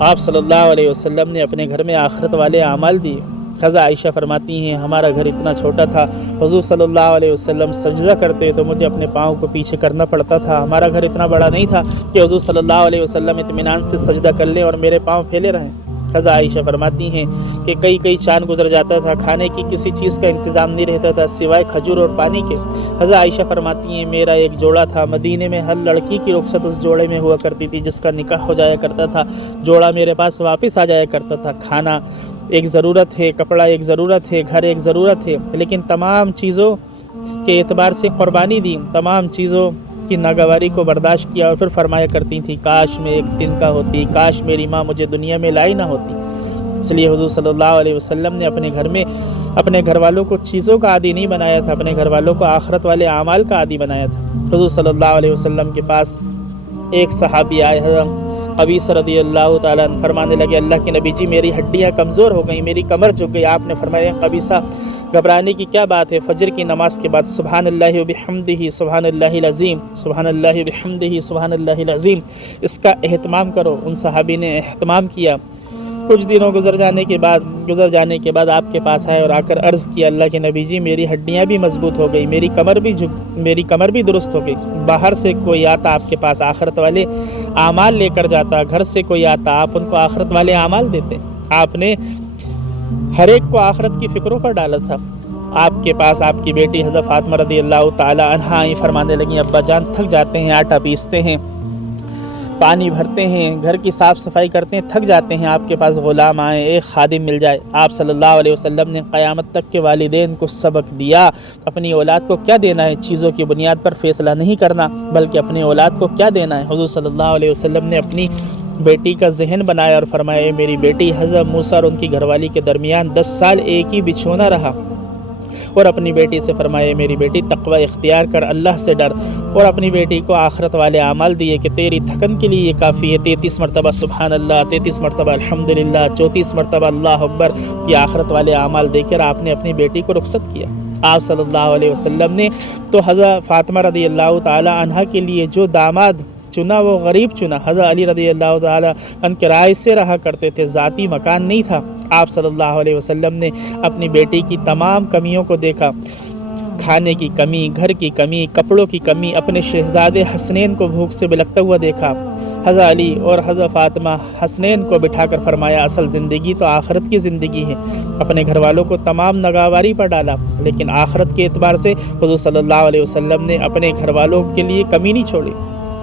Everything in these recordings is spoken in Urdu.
آپ صلی اللہ علیہ وسلم نے اپنے گھر میں آخرت والے اعمال دیے۔ حضرت عائشہ فرماتی ہیں ہمارا گھر اتنا چھوٹا تھا، حضور صلی اللہ علیہ وسلم سجدہ کرتے تو مجھے اپنے پاؤں کو پیچھے کرنا پڑتا تھا۔ ہمارا گھر اتنا بڑا نہیں تھا کہ حضور صلی اللہ علیہ وسلم اطمینان سے سجدہ کر لیں اور میرے پاؤں پھیلے رہیں۔ حضرت عائشہ فرماتی ہیں کہ کئی چاند گزر جاتا تھا، کھانے کی کسی چیز کا انتظام نہیں رہتا تھا سوائے کھجور اور پانی کے۔ حضرت عائشہ فرماتی ہیں میرا ایک جوڑا تھا، مدینے میں ہر لڑکی کی رخصت اس جوڑے میں ہوا کرتی تھی، جس کا نکاح ہو جایا کرتا تھا جوڑا میرے پاس واپس آ جایا کرتا تھا۔ کھانا ایک ضرورت ہے، کپڑا ایک ضرورت ہے، گھر ایک ضرورت ہے، لیکن تمام چیزوں کے اعتبار سے قربانی دی، تمام چیزوں کی ناگواری کو برداشت کیا، اور پھر فرمایا کرتی تھی کاش میں ایک دن کا ہوتی، کاش میری ماں مجھے دنیا میں لائی نہ ہوتی۔ اس لیے حضور صلی اللہ علیہ وسلم نے اپنے گھر میں اپنے گھر والوں کو چیزوں کا عادی نہیں بنایا تھا، اپنے گھر والوں کو آخرت والے اعمال کا عادی بنایا تھا۔ حضور صلی اللہ علیہ وسلم کے پاس ایک صحابی آئے، حضرت قبیصہ رضی اللہ تعالیٰ عنہ، فرمانے لگے اللہ کے نبی جی میری ہڈیاں کمزور ہو گئیں، میری کمر جھک گئی۔ آپ نے فرمایا قبیصہ گھبرانے کی کیا بات ہے، فجر کی نماز کے بعد سبحان اللہ و بحمدہ سبحان اللہ العظیم، سبحان اللہ و بحمدہ سبحان اللہ العظیم، اس کا اہتمام کرو۔ ان صحابی نے اہتمام کیا۔ کچھ دنوں گزر جانے کے بعد آپ کے پاس آئے اور آ کر عرض کیا اللہ کے نبی جی میری ہڈیاں بھی مضبوط ہو گئی، میری کمر بھی درست ہو گئی۔ باہر سے کوئی آتا آپ کے پاس آخرت والے اعمال لے کر جاتا، گھر سے کوئی آتا آپ ان کو آخرت والے اعمال دیتے۔ آپ نے ہر ایک کو آخرت کی فکروں پر ڈالا تھا۔ آپ کے پاس آپ کی بیٹی حضرت فاطمہ رضی اللہ تعالی عنہا آئیں، فرمانے لگیں ابا جان تھک جاتے ہیں، آٹا پیستے ہیں، پانی بھرتے ہیں، گھر کی صاف صفائی کرتے ہیں، تھک جاتے ہیں، آپ کے پاس غلام آئیں، ایک خادم مل جائے۔ آپ صلی اللہ علیہ وسلم نے قیامت تک کے والدین کو سبق دیا، اپنی اولاد کو کیا دینا ہے، چیزوں کی بنیاد پر فیصلہ نہیں کرنا بلکہ اپنی اولاد کو کیا دینا ہے۔ حضور صلی اللہ علیہ وسلم نے اپنی بیٹی کا ذہن بنایا اور فرمایا اے میری بیٹی، حضرت موسیٰ اور ان کی گھر والی کے درمیان 10 سال ایک ہی بچھونا رہا، اور اپنی بیٹی سے فرمایا میری بیٹی تقوی اختیار کر، اللہ سے ڈر، اور اپنی بیٹی کو آخرت والے اعمال دیے کہ تیری تھکن کے لیے یہ کافی ہے۔ 33 مرتبہ سبحان اللہ، 33 مرتبہ الحمدللہ، 34 مرتبہ اللہ اکبر، یہ آخرت والے اعمال دے کر آپ نے اپنی بیٹی کو رخصت کیا۔ آپ صلی اللہ علیہ وسلم نے تو حضرت فاطمہ رضی اللہ تعالی عنہ کے لیے جو داماد چنا وہ غریب چنا۔ حضرت علی رضی اللہ تعالی عنہ کرائے سے رہا کرتے تھے، ذاتی مکان نہیں تھا۔ آپ صلی اللہ علیہ وسلم نے اپنی بیٹی کی تمام کمیوں کو دیکھا، کھانے کی کمی، گھر کی کمی، کپڑوں کی کمی، اپنے شہزادے حسنین کو بھوک سے بلکتا ہوا دیکھا۔ حضرت علی اور حضرت فاطمہ حسنین کو بٹھا کر فرمایا اصل زندگی تو آخرت کی زندگی ہے۔ اپنے گھر والوں کو تمام ناگواری پر ڈالا، لیکن آخرت کے اعتبار سے حضور صلی اللہ علیہ وسلم نے اپنے گھر والوں کے لیے کمی نہیں چھوڑی۔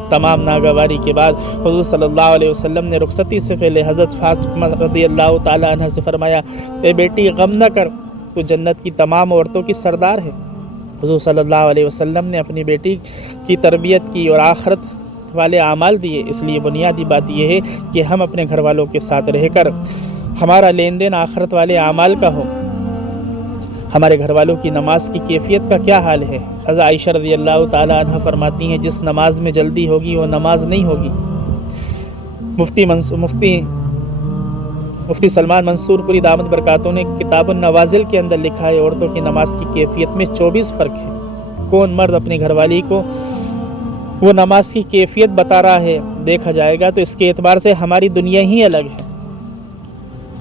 تمام ناگواری کے بعد حضور صلی اللہ علیہ وسلم نے رخصتی سے پہلے حضرت فاطمہ رضی اللہ تعالی عنہ سے فرمایا اے بیٹی غم نہ کر، تو جنت کی تمام عورتوں کی سردار ہے۔ حضور صلی اللہ علیہ وسلم نے اپنی بیٹی کی تربیت کی اور آخرت والے اعمال دیے۔ اس لیے بنیادی بات یہ ہے کہ ہم اپنے گھر والوں کے ساتھ رہ کر ہمارا لین دین آخرت والے اعمال کا ہو۔ ہمارے گھر والوں کی نماز کی کیفیت کا کیا حال ہے؟ حضرت عائشہ رضی اللہ تعالی عنہ فرماتی ہیں جس نماز میں جلدی ہوگی وہ نماز نہیں ہوگی۔ مفتی سلمان منصور پوری دامت برکاتوں نے کتاب النوازل کے اندر لکھا ہے عورتوں کی نماز کی کیفیت میں 24 فرق ہے۔ کون مرد اپنی گھر والی کو وہ نماز کی کیفیت بتا رہا ہے، دیکھا جائے گا تو اس کے اعتبار سے ہماری دنیا ہی الگ ہے۔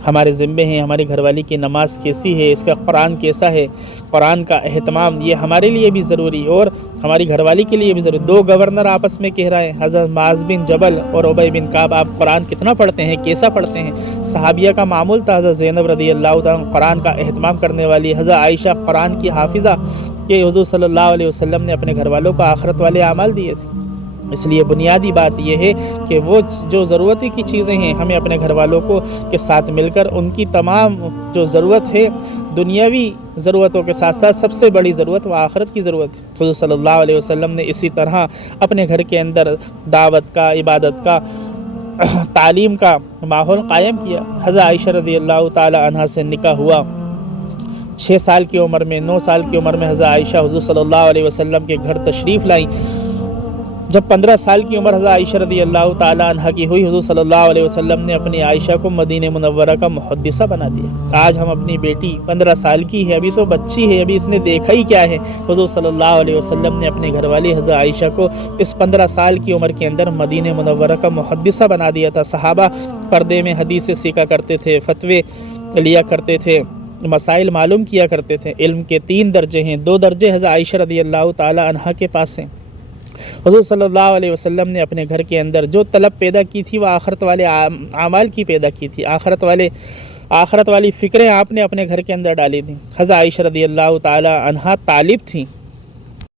ہمارے ذمے ہیں ہماری گھر والی کی نماز کیسی ہے، اس کا قرآن کیسا ہے، قرآن کا اہتمام یہ ہمارے لیے بھی ضروری اور ہماری گھر والی کے لیے بھی ضروری۔ 2 گورنر آپس میں کہہ رہے ہیں، حضرت معاذ بن جبل اور ابی بن کعب آپ قرآن کتنا پڑھتے ہیں، کیسا پڑھتے ہیں؟ صحابیہ کا معمول تھا، حضرت زینب رضی اللہ تعالیٰ قرآن کا اہتمام کرنے والی، حضرت عائشہ قرآن کی حافظہ، کہ حضور صلی اللہ علیہ وسلم نے اپنے گھر والوں کو آخرت والے اعمال دیے تھے۔ اس لیے بنیادی بات یہ ہے کہ وہ جو ضرورت کی چیزیں ہیں ہمیں اپنے گھر والوں کو کے ساتھ مل کر ان کی تمام جو ضرورت ہے دنیاوی ضرورتوں کے ساتھ ساتھ سب سے بڑی ضرورت وہ آخرت کی ضرورت ہے۔ حضور صلی اللہ علیہ وسلم نے اسی طرح اپنے گھر کے اندر دعوت کا، عبادت کا، تعلیم کا ماحول قائم کیا۔ حضرت عائشہ رضی اللہ تعالی عنہ سے نکاح ہوا 6 سال کی عمر میں، 9 سال کی عمر میں حضرت عائشہ حضور صلی اللہ علیہ وسلم کے گھر تشریف لائیں۔ جب 15 سال کی عمر حضرت عائشہ رضی اللہ تعالیٰ عنہ کی ہوئی، حضور صلی اللہ علیہ وسلم نے اپنی عائشہ کو مدینہ منورہ کا محدثہ بنا دیا۔ آج ہم اپنی بیٹی 15 سال کی ہے، ابھی تو بچی ہے، ابھی اس نے دیکھا ہی کیا ہے، حضور صلی اللہ علیہ وسلم نے اپنے گھر والی حضرت عائشہ کو اس 15 سال کی عمر کے اندر مدینہ منورہ کا محدثہ بنا دیا تھا۔ صحابہ پردے میں حدیث سیکھا کرتے تھے، فتوے لیا کرتے تھے، مسائل معلوم کیا کرتے تھے۔ علم کے 3 درجے ہیں، 2 درجے حضرت عائشہ رضی اللہ تعالیٰ عنہ کے پاس ہیں۔ حضور صلی اللہ علیہ وسلم نے اپنے گھر کے اندر جو طلب پیدا کی تھی وہ آخرت والے اعمال کی پیدا کی تھی، آخرت والی فکریں آپ نے اپنے گھر کے اندر ڈالی تھیں۔ حضرت عائشہ رضی اللہ تعالی عنہا طالب تھیں،